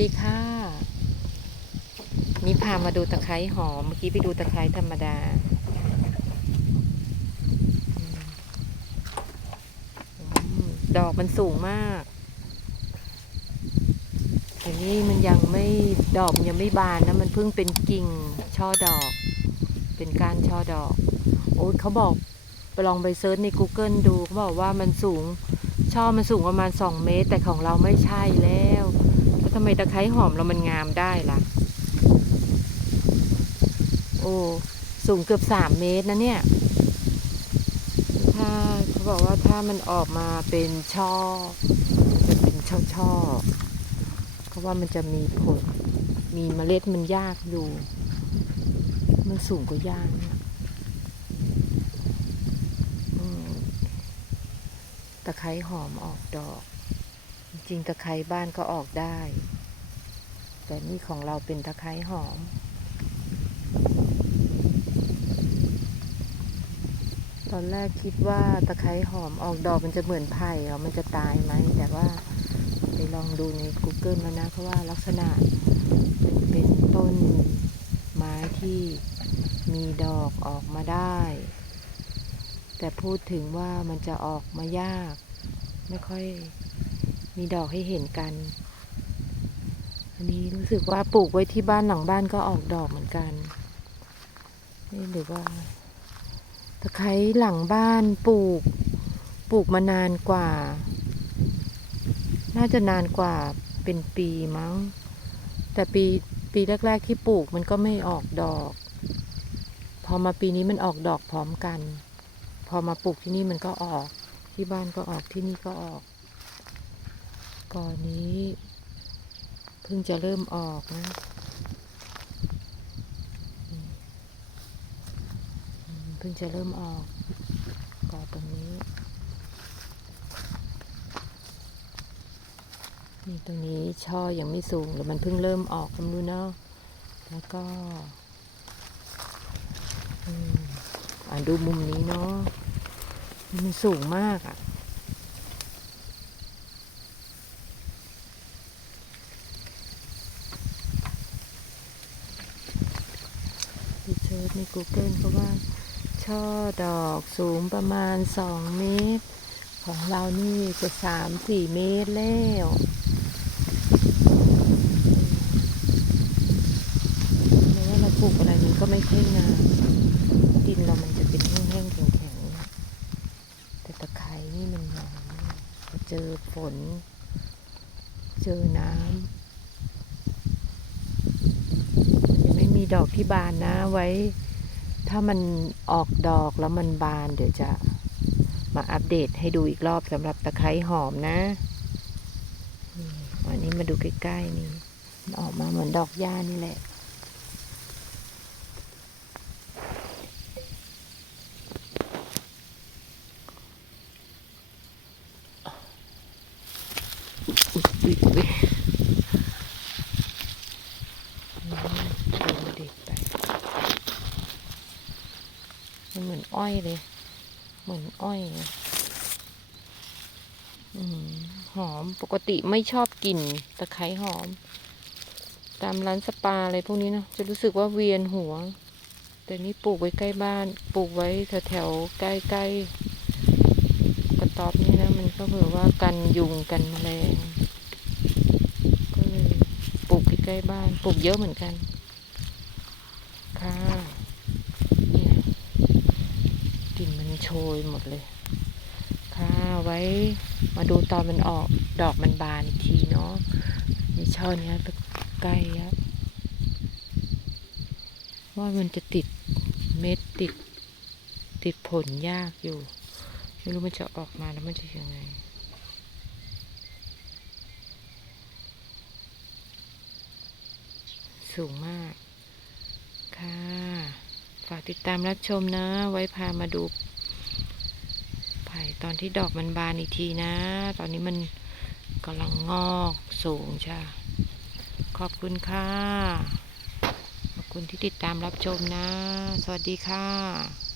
ดีค่ะ นี่พามาดูตะไคร้หอม เมื่อกี้ไปดูตะไคร้ธรรมดาอดอกมันสูงมากแต่นี่มันยังไม่ดอกยังไม่บานนะ มันเพิ่งเป็นกิ่งช่อดอก เป็นก้านช่อดอก โอ้เขาบอกไปลองไปเซิร์ชใน Google ดูเขาบอกว่ามันสูง ช่อมันสูงประมาณ 2 เมตร แต่ของเราไม่ใช่แล้วำไมตะไคร้หอมเรามันงามได้ล่ะ โอ้สูงเกือบ3เมตรนะเนี่ย ถ้าเขาบอกว่าถ้ามันออกมาเป็นช่อ จะเป็นช่อช่อๆเขาว่ามันจะมีผล มีเมล็ดมันยากอยู่ มันสูงกว่ายางเนี่ยอืมตะไคร้หอมออกดอก จริงตะไคร้บ้านก็ออกได้ แต่นี่ของเราเป็นตะไคร้หอม ตอนแรกคิดว่าตะไคร้หอมออกดอกมันจะเหมือนไผ่เหรอมันจะตายไหม แต่ว่าไปลองดูใน Google แล้วนะเพราะว่าลักษณะมันเป็นต้นไม้ที่มีดอกออกมาได้ แต่พูดถึงว่ามันจะออกมายาก ไม่ค่อย มีดอกให้เห็นกัน อันนี้รู้สึกว่าปลูกไว้ที่บ้านหลังบ้านก็ออกดอกเหมือนกันนี่หรือว่าตะไคร้หลังบ้านปลูก ปลูกมานานกว่า น่าจะนานกว่าเป็นปีมั้ง แต่ปีปีแรก ๆ ที่ปลูกมันก็ไม่ออกดอก พอมาปีนี้มันออกดอกพร้อมกัน พอมาปลูกที่นี่มันก็ออก ที่บ้านก็ออกที่นี่ก็ออก ก่อนนี้เพิ่งจะเริ่มออกนะเพิ่งจะเริ่มออกก่อตรงนี้นี่ตรงนี้ช่อยังไม่สูงหรือมันเพิ่งเริ่มออกก็ไม่รู้เนาะแล้วก็อ่าดูมุมนี้เนาะมันสูงมากอะ่ะ ไปเชิญ ใน Google เขาว่า ช่อดอกสูงประมาณ 2 เมตร ของเรานี่จะ3-4 เมตรแล้วไม่ว่าเราปลูกอะไรมันก็ไม่ค่อยงามดินเรามันจะเป็นแห้งๆแข็งๆแต่ตะไคร้นี่มันงามมากพอเจอฝน เจอน้ำไม่มีดอกที่บานนะไว้ ถ้ามันออกดอกแล้วมันบานเดี๋ยวจะมาอัปเดตให้ดูอีกรอบสำหรับตะไคร้หอมนะอันนี้มาดูใกล้ๆนี่มันออกมาเหมือนดอกหญ้านี่แหละ อุ๊ยอุ๊ยอุ๊ยอืมดูดิไปมันเหมื อ้อยเลย เหมือนอ้อยอหอมปกติไม่ชอบกลิ่นตะไคร้หอม ตามร้านสปาอะไรพวกนี้เนอะจะรู้สึกว่าเวียนหัว แต่นี่ปลูกไว้ใกล้บ้าน ปลูกไว้แถวๆใกล้ใกล้ๆกระต๊อบนี่นะมันก็เผื่อว่ากันยุงกันแมลงก็เลยปลูกใกล้ๆบ้าน ปลูกเยอะเหมือนกันค่ะเนี่ยกลิ่นมัน โชยหมดเลย ค่ะไว้มาดูตอนมันออกดอกมันบานอีกทีเนาะในช่อนี้ใกล้แล้วว่ามันจะติดเม็ดติด ติดผลยากอยู่ ไม่รู้มันจะออกมาแล้วมันจะยังไงสูงมาก ค่ะ ฝากติดตามรับชมนะ ไว้พามาดู ตอนที่ดอกมันบานอีกทีนะ ตอนนี้มันกำลังงอกสูงจ้ะขอบคุณค่ะ ขอบคุณที่ติดตามรับชมนะ สวัสดีค่ะ